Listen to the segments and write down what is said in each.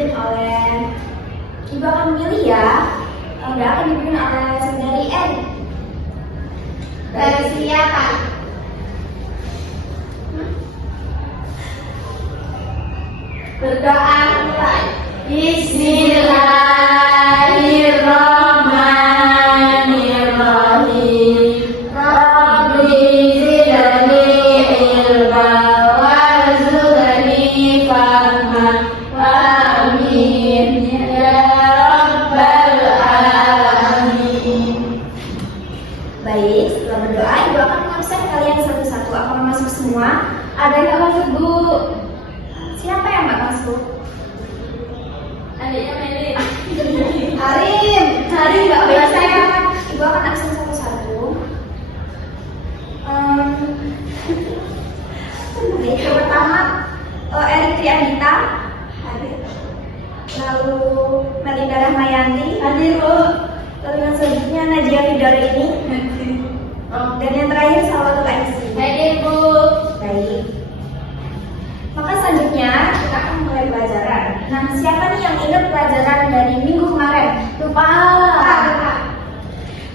dipimpin oleh Ibu akan memilih ya. Anda akan dipimpin oleh saudari N. Persiapan. Berdoa mulai. Bismillahirrahmanirrahim. Rabbi zidni ilma warzuqni fahma. Amin ya rabbal alamin. Baik, setelah berdoa, Ibu akan mengabsen kalian satu-satu. Akan masuk semua. Ada yang nggak masuk, Bu? Siapa yang nggak masuk? Adiknya Meli. Harim nggak bisa ya. Ibu akan absen satu-satu. Baik, yang pertama Erik Triandita hadir. Lalu Melinda Rahmayanti hadir, Bu. Lalu yang selanjutnya Najia Fidarini. Dan yang terakhir Salwatul Aisy. Hadir, Bu. Baik. Maka selanjutnya kita akan mulai pelajaran. Nah, siapa nih yang ingat pelajaran dari minggu kemarin? Lupa.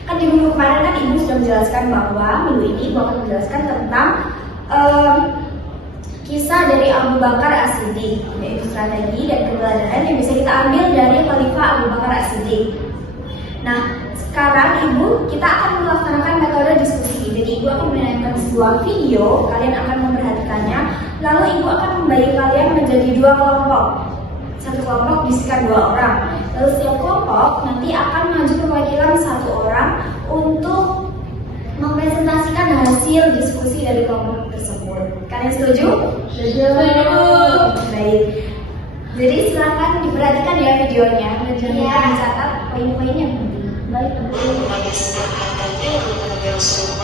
Kan di minggu kemarin kan Ibu sudah menjelaskan bahwa minggu ini Ibu akan menjelaskan tentang kisah dari Abu Bakar As-Siddiq, yaitu strategi dan pelajaran yang bisa kita ambil dari Khalifah Abu Bakar As-Siddiq. Nah, sekarang Ibu kita akan melaksanakan metode diskusi. Jadi Ibu akan menayangkan sebuah video, kalian akan memperhatikannya. Lalu Ibu akan membagi kalian menjadi dua kelompok. Satu kelompok bisikan 2 orang. Lalu setiap kelompok nanti akan maju perwakilan 1 orang untuk mempresentasikan hasil diskusi dari kelompok tersebut. Kalian setuju? Setuju. Baik. Jadi silakan diperhatikan ya videonya dan jangan lupa dicatat poin-poinnya. Baik. Rasulullah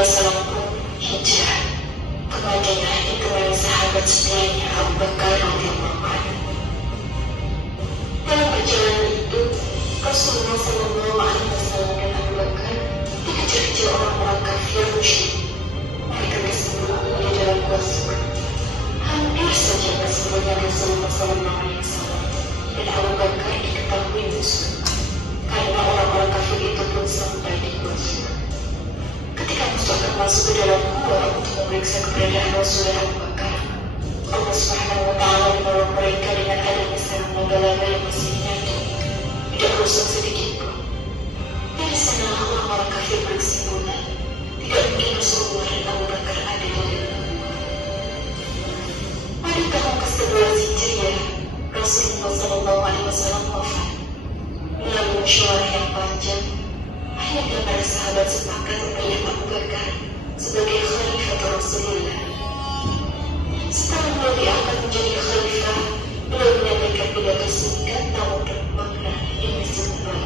SAW pun hijrah kepadanya ditemani sahabat setianya Abu Bakar radhiyallahu anhu. Dalam perjalanan itu, Rasulullah Shallallahu Alaihi Wasallam dan Abu Bakar dikejar-kejar orang-orang kafir musyrik. Mereka bersembunyi di dalam gua Sur. Hampir saja bersembunyi Rasulullah Shallallahu Alaihi Wasallam dan Abu Bakar diketahui musuh, karena orang-orang kafir itu pun sampai di gua Sur. Ketika musuh akan masuk ke dalam gua untuk memeriksa keberadaan Rasul dan Abu Bakar, Allah Subhanahu wa Ta'ala menolong mereka dengan adanya sarang naga-naga yang masih nyatu, tidak rusak sedikit pun. Dari sanalah orang-orang kafir bersembunyi. Tidak mungkin Rasulullah dan Abu Bakar ada di dalam gua. Pada tahun ke-11 Hijriah, Rasulullah Shallallahu Alaihi Wasallam wafat. Melalui musyawarah yang panjang, akhirnya para sahabat sepakat memilih Abu Bakar sebagai khalifah Rasulullah. Setelah beliau diangkat menjadi khalifah, beliau menyampaikan pidato singkat namun bermakna yang disebut.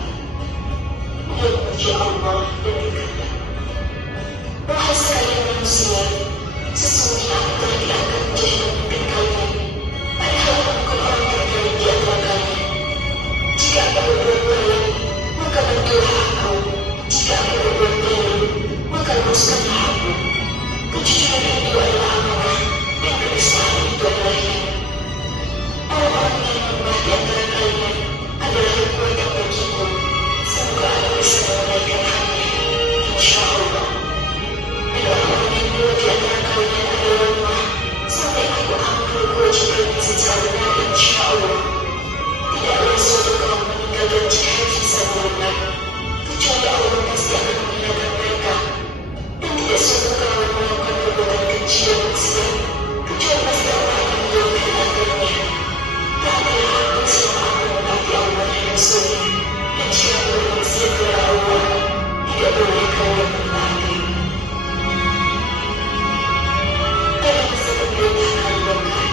Beliau memuji Allah dan berkata, "Wahai sekalian manusia, sesungguhnya aku telah diangkat menjadi pemimpin kalian, padahal aku bukan orang terbaik di antara kalian. Jika aku berbuat baik, maka bantulah aku. Jika aku berbuat buruk, maka luruskanlah aku. Kejujuran itu adalah amanah, dan keislaman itu adalah hikmah. Orang-orang yang lemah di antara kalian adalah kekuatan bagiku. Semoga aku bisa menunaikan hatinya, insya Allah. Dan orang-orang yang kuat di antara kalian adalah lemah, sampai aku ambil kewajibannya secara benar, insya Allah. Tidak ada suatu kaum meninggalkan jihad fisabilillah, kecuali Allah pasti akan menghinakan mereka. Dan tidak suatu kaum melakukan perbuatan keji dan maksiat, kecuali pasti Allah akan menjauhkan agamanya. Taatilah aku selama aku mentaati Allah dan Rasulnya, dan jika aku bermaksiat kepada Allah, tidak boleh kalian mentaati." Pada masa pemerintahan Abu Bakar,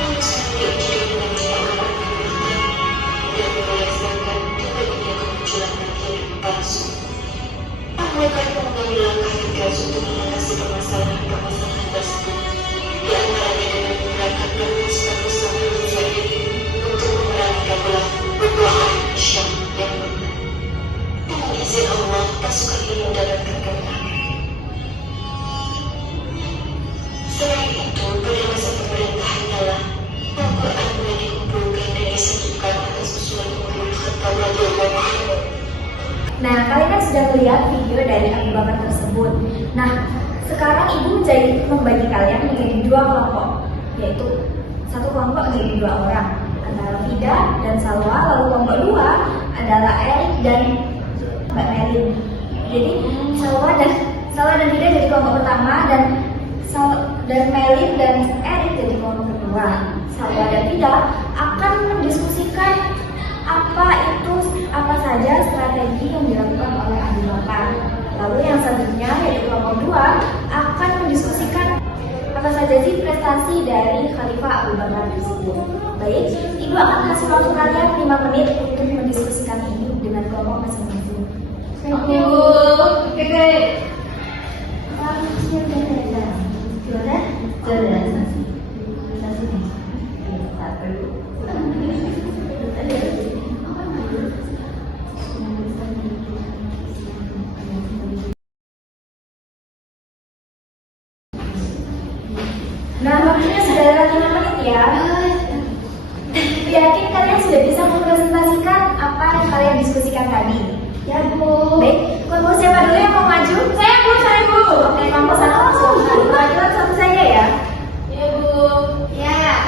manusia tidak hidup dengan orang-orang kebaikan, dan membiasakan terjadinya kemunculan nabi palsu. Abu Bakar pun mengambil langkah tegas untuk mengatasi permasalahan-permasalahan tersebut. Di antaranya dengan memberangkatkan ustaz-ustaz Zaid untuk memerangi kabilah berdoaan Syam yang benar. Dengan izin Allah, pasukan ini mendapatkan kemenangan. Selain itu, pada masa pemerintahan Al Quran mulai dikumpulkan dan disatukan atas usulan Umar bin Khattab radhiyallahu anhu. Nah, kalian kan sudah melihat video dari Abu Bakar tersebut. Nah, sekarang ibu membagi kalian menjadi dua kelompok, yaitu satu kelompok menjadi dua orang, antara Fida dan Salwa, lalu kelompok dua adalah Erik dan Mbak Melin. Jadi Salwa dan Fida jadi kelompok pertama, dan Melin dan Erik jadi kelompok kedua. Salwa dan Fida akan mendiskusikan apa saja strategi yang dilakukan oleh Abu Bakar. Lalu yang selanjutnya yaitu kelompok dua akan mendiskusikan apa saja sih prestasi dari Khalifah Abu Bakar tersebut. Baik, ibu akan kasih waktu kalian 5 menit untuk mendiskusikan ini dengan kelompok masing-masing. Oke, Bu. Oke. Nah, waktunya sudah lewat 5 menit ya. Yakin kalian sudah bisa mempresentasikan apa yang kalian diskusikan tadi? Ya, Bu. Baik, kelompok siapa dulu yang mau maju? Saya, Bu. Oke, kelompok satu langsung maju satu saja ya. Ya, Bu. Ya.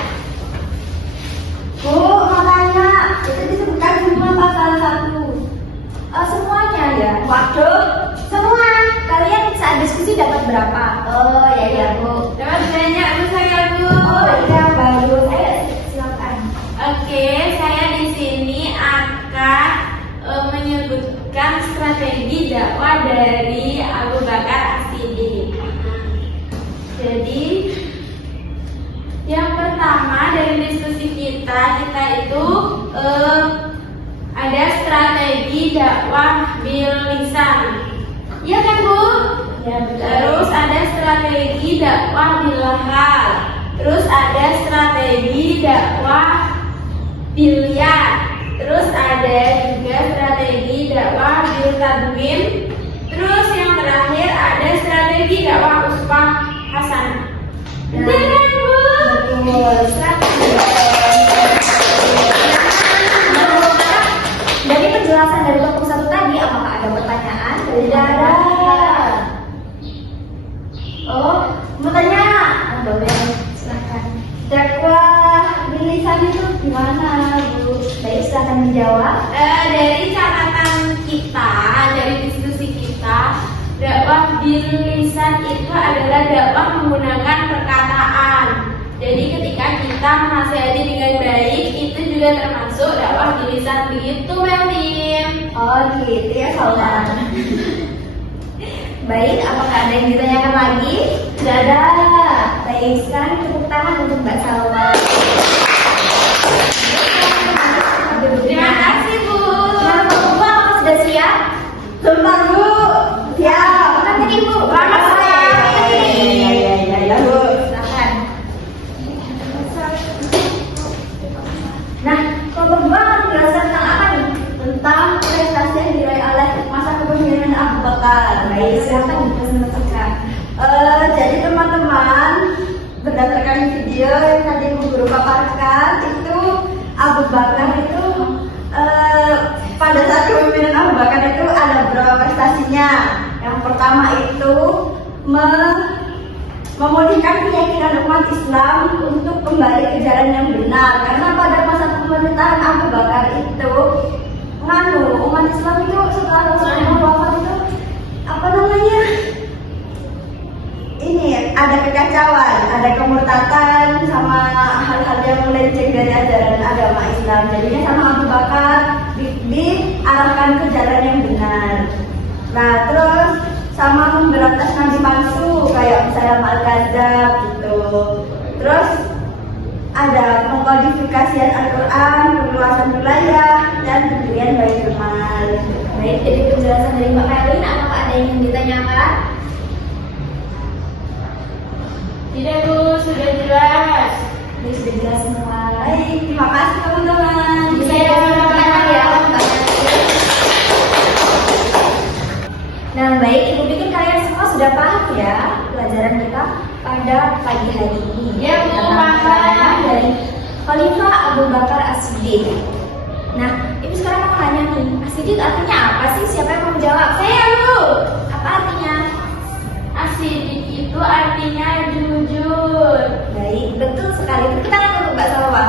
Bu, makanya itu disebutkan semua pasal 1. Semuanya ya. Waduh. Semua. Kalian saat diskusi dapat berapa? Oh, ya, Bu. Dapat banyak, Bu, saya, Bu. Oh, iya, bagus. Ayo, silakan. Oke, saya di sini akan menyebutkan strategi dakwah dari Abu Bakar As-Siddiq. Jadi, yang pertama dari diskusi kita itu ada strategi dakwah bil lisan. Iya kan, Bu? Ya, betul. Terus ada strategi dakwah bil hal. Terus ada strategi dakwah biliat. Terus ada juga strategi dakwah bil tadwin. Terus yang terakhir ada strategi dakwah uswah hasanah. Benar, Bu? Betul. Strategi. Dari penjelasan dari topik satu tadi, apakah ada pertanyaan? Tidak ada. Oh, mau tanya. Boleh, silakan. Dakwah bilisan itu gimana, Bu? Baik, silakan dijawab. Dari catatan kita, dari diskusi kita, dakwah bil lisan itu adalah dakwah menggunakan perkataan. Jadi ketika kita menasihati dengan baik, itu juga termasuk dakwah bil lisan. Begitu, Melin. Oh, gitu ya, Salma. Baik, apakah ada yang ditanyakan lagi? Tidak ada. Baik, sekarang tepuk tangan untuk Mbak Salma. Terima kasih, Bu. Nah, Pak Bu, apakah sudah siap? Sebentar, Bu. Siap. Silakan Ibu. Selamat sekali. Ya, Bu. Silakan. Nah, kelompok 2 akan menjelaskan tentang apa nih? Tentang prestasi yang diraih oleh masa kepemimpinan Abu Bakar. Baik, silakan dipresentasikan. Jadi teman-teman, berdasarkan video yang tadi Bu Guru paparkan, itu Abu Bakar itu pada saat kepemimpinan Abu Bakar itu ada beberapa prestasinya. Yang pertama itu memulihkan keyakinan umat Islam untuk kembali ke jalan yang benar. Karena pada masa pemerintahan Abu Bakar itu umat Islam itu setelah Rasulullah wafat itu apa namanya? Ini ada kekacauan, ada kemurtadan sama hal-hal yang melenceng dari ajaran agama Islam. Jadinya sama Abu Bakar diarahkan ke jalan yang benar. Nah, terus sama memberantas nabi palsu kayak misalnya Al-Kadzab gitu. Terus ada pengkodifikasian Al-Quran, perluasan wilayah, dan pendirian Baitul Mal. Baik, jadi penjelasan dari Mbak Melin, apakah ada yang ingin ditanyakan? Tidak, Bu, sudah jelas. Ini sudah jelas semua. Baik, terima kasih teman-teman. Bisa ya, pertanyaan ya. Nah, baik, Ibu pikir kalian semua sudah paham ya pelajaran kita pada pagi hari ini. Ya, Bu, Tentang paham. pelajaran dari Khalifah Abu Bakar As-Siddiq. Nah, Ibu sekarang mau tanya nih, As-Siddiq artinya apa sih? Siapa yang mau menjawab? Saya, Bu. Apa artinya? As-Siddiq itu artinya jujur. Baik, betul sekali. Kita akan untuk Mbak Salwa.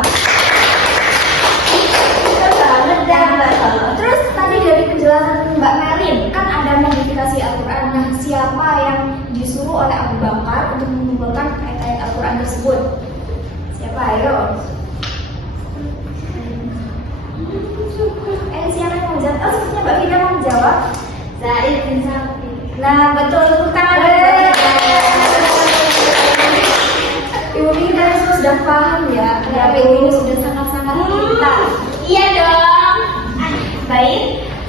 Terus tadi dari penjelasan Mbak Melin, kan ada modifikasi Al-Quran. Nah, siapa yang disuruh oleh Abu Bakar untuk mengumpulkan ayat-ayat Al-Quran tersebut? Siapa? Ayo. Siapa yang mau menjawab? Oh, sepertinya Mbak Fida mau menjawab. Zaid bin Sabit. Nah, betul. Tepuk tangan. Ibu pikir kalian semua sudah paham ya? Kenapa Ibu ini sudah sangat-sangat pintar. Iya dong. Baik,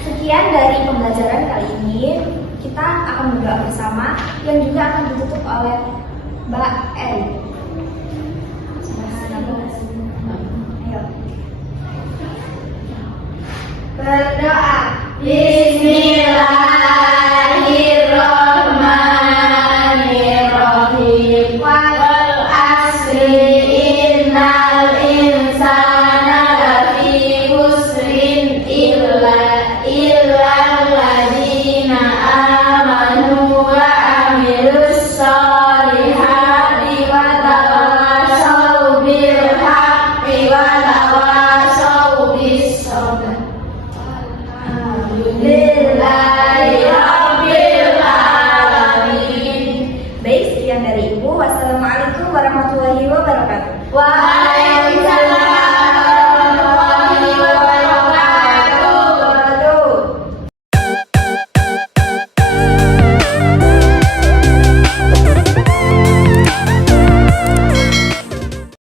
sekian dari pembelajaran kali ini. Kita akan berdoa bersama yang juga akan ditutup oleh Mbak Eri. Ayo. Berdoa.